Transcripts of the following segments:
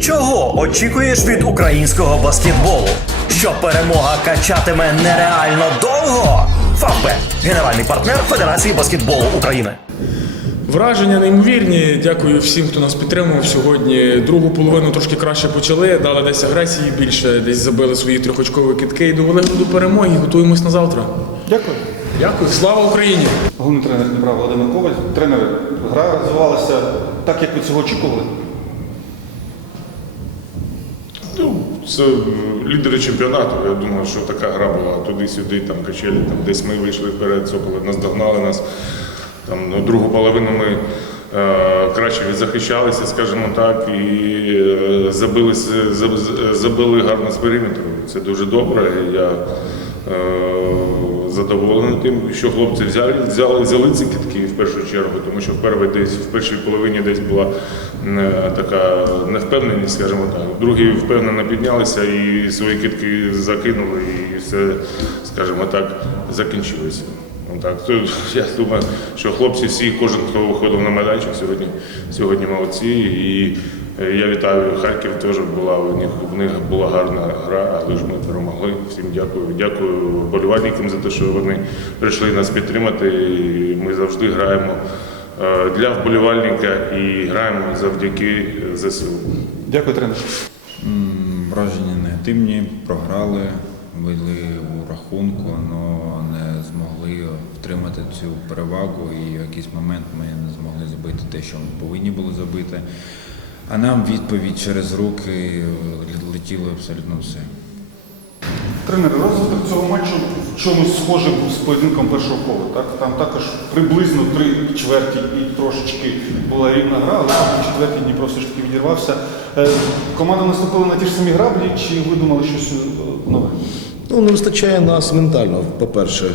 Чого очікуєш від українського баскетболу? Що перемога качатиме нереально довго? Фавбет – генеральний партнер Федерації баскетболу України. Враження неймовірні. Дякую всім, хто нас підтримував сьогодні. Другу половину трошки краще почали, дали десь агресії більше, десь забили свої трьохочкові китки і довели до перемоги. Готуємось на завтра. Дякую. Дякую, слава Україні! Головний тренер Дніпра Володимир Коваль. Тренери, гра розвивалася так, як ви цього очікували. Ну, це лідери чемпіонату. Я думаю, що така гра була туди-сюди, там качелі, там десь ми вийшли вперед, соколи наздогнали нас. Там, ну, другу половину ми е, краще відзахищалися, скажімо так, і е, забили, заб- забили гарно з периметру. Це дуже добре. Я е, задоволений тим, що хлопці взяли, взяли, взяли ці китки в першу чергу, тому що в першій десь в першій половині десь була е, така невпевненість, скажімо так. В другій впевнено піднялися і свої китки закинули, і все, скажімо так, закінчилося. Ну, Так, то я думаю, що хлопці всі, кожен, хто виходив на майданчик, сьогодні, сьогодні молодці. І я вітаю Харків, теж була у них, в них була гарна гра, але ж ми перемогли. Всім дякую. Дякую вболівальникам за те, що вони прийшли нас підтримати. І Ми завжди граємо е, для вболівальника і граємо завдяки ЗСУ. Дякую, тренер. Враження негативні, програли, вели у рахунку, але не змогли втримати цю перевагу і в якийсь момент ми не змогли забити те, що ми повинні були забити. А нам відповідь через руки е, летіло абсолютно все. Тренер, розвиток цього матчу в чомусь схожий був з поєдинком першого кола. Так? Там також приблизно три чверті і трошечки була рівна гра, але там четвертій Дніпро все ж таки відірвався. Е, Команда наступила на ті ж самі граблі, чи ви думали щось е, нове? Ну, не вистачає нас ментально, по-перше.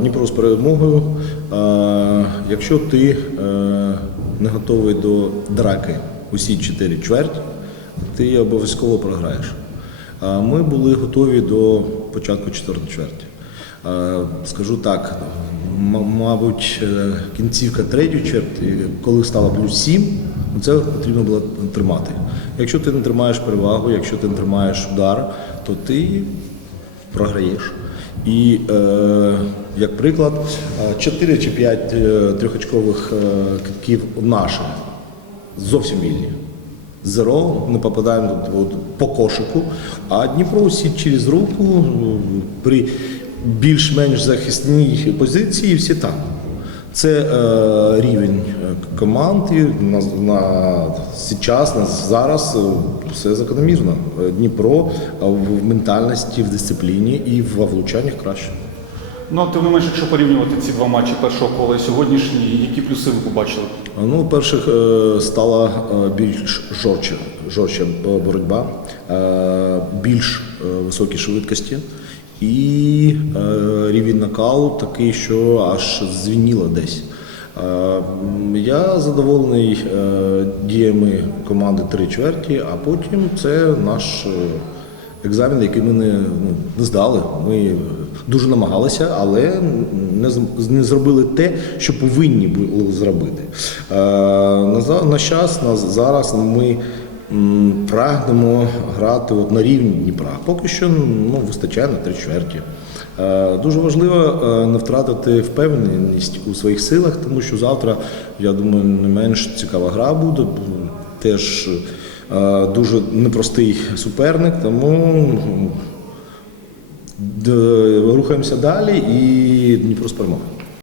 Дніпро з перемогою. Якщо ти не готовий до драки усі чотири чверті, ти обов'язково програєш. Ми були готові до початку четвертої чверті. Е, Скажу так, мабуть, е, кінцівка третьої чверті, коли стало плюс 7, це потрібно було тримати. Якщо ти не тримаєш перевагу, якщо ти не тримаєш удар, то ти програєш. І е, як приклад, 4 чи 5 е, трьохочкових е, китків наших зовсім вільні. Зеро, не попадаємо по кошику, а Дніпро усі через руку е, при більш-менш захисній позиції всі там. Це е, рівень е, команди на, на зараз, на зараз е, все закономірно. Е, Дніпро в ментальності, в дисципліні і в влучаннях краще. Ну, тим не менше, якщо порівнювати ці два матчі першого кола і сьогоднішній, які плюси ви побачили? Ну, перших е, стала е, більш жорстча, жорстча е, боротьба, більш високі швидкості і рівень накалу такий, що аж звініло десь. Я задоволений діями команди три чверті, а потім це наш екзамен, який ми не, ну, не здали. Ми дуже намагалися, але не, не зробили те, що повинні були зробити. Е, на, на час, на зараз ми прагнемо грати от на рівні Дніпра. Поки що ну, вистачає на три чверті. Е, Дуже важливо е, не втратити впевненість у своїх силах, тому що завтра, я думаю, не менш цікава гра буде. Теж дуже непростий суперник, тому рухаємося далі і Дніпро з перемогою.